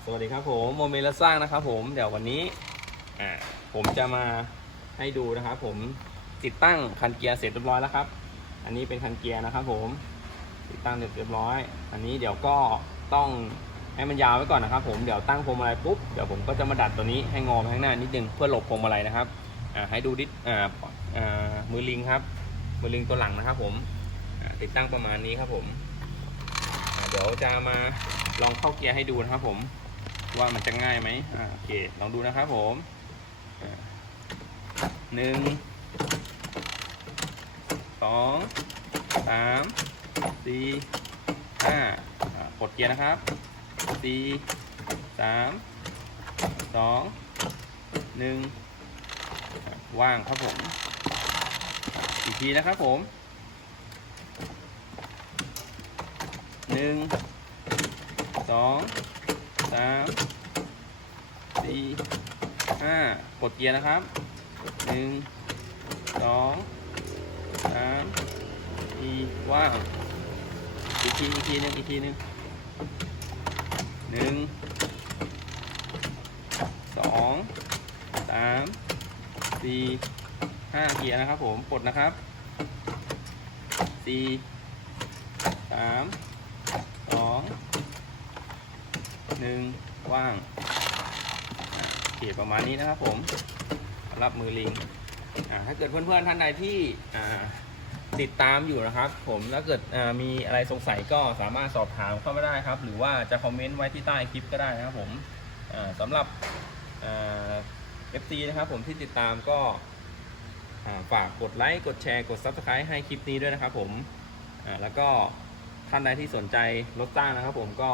สวัสดีครับผมโมเมลสร้างนะครับผมเดี๋ยววันนี้อ่าผมจะมาให้ดูนะครับผมติดตั้งคันเกียร์เสร็จเรียบร้อยแล้วครับ อันนี้เป็นคันเกียร์นะครับผมติดตั้งเสร็จเรียบร้อย อันนี้เดี๋ยวก็ต้องให้มันยาวไว้ก่อนนะครับผมเดี๋ยวตั้งพวงมาลัยปุ๊บเดี๋ยวผมก็จะมาดัดตัวนี้ให้งอไปข้างหน้านิดนึงเพื่อหลบพวงมาลัยนะครับอ่าให้ดูดิอ่าอ่ามือลิงครับ มือลิงตัวหลังนะครับผมติดตั้งประมาณนี้ครับผม เดี๋ยวจะมาลองเข้าเกียร์ให้ดูนะครับผม ว่ามันจะง่ายไหมอ่าโอเค ลองดูนะครับผมหนึ่งสองสามสี่ห้ากดเกียร์นะครับสี่สามสองหนึ่งว่างครับผม อีกทีนะครับผมหนึ่งสอง สามสี่ห้ากดเกียร์นะครับหนึ่งสองสามสี่ว่างอีกทีอีกทีหนึ่งอีกทีหนึ่งหนึ่งสองสามสี่ห้าเกียร์นะครับผมกดนะครับสี่สามสอง ห นึ่งว่างอ่าโอเคประมาณนี้นะครับผมสำหรับมือลิงถ้าเกิดเพื่อนๆท่านใดที่ติดตามอยู่นะครับ ผมถ้าเกิดมีอะไรสงสัยก็สามารถสอบถามเข้ามาได้ครับ หรือว่าจะคอมเมนต์ไว้ที่ใต้คลิปก็ได้นะครับผมสำหรับเอ่า FC นะครับผมที่ติดตามก็ฝากกดไลค์กดแชร์กด Subscribe ให้คลิปนี้ด้วยนะครับผมแล้วก็ท่านใดที่สนใจรถตั้งนะครับผมก็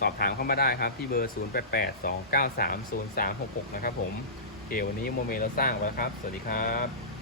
สอบถามเข้ามาได้ครับ ที่เบอร์ 0882930366 นะครับผมโอเควันนี้โมเมเราสร้างไว้ครับ สวัสดีครับ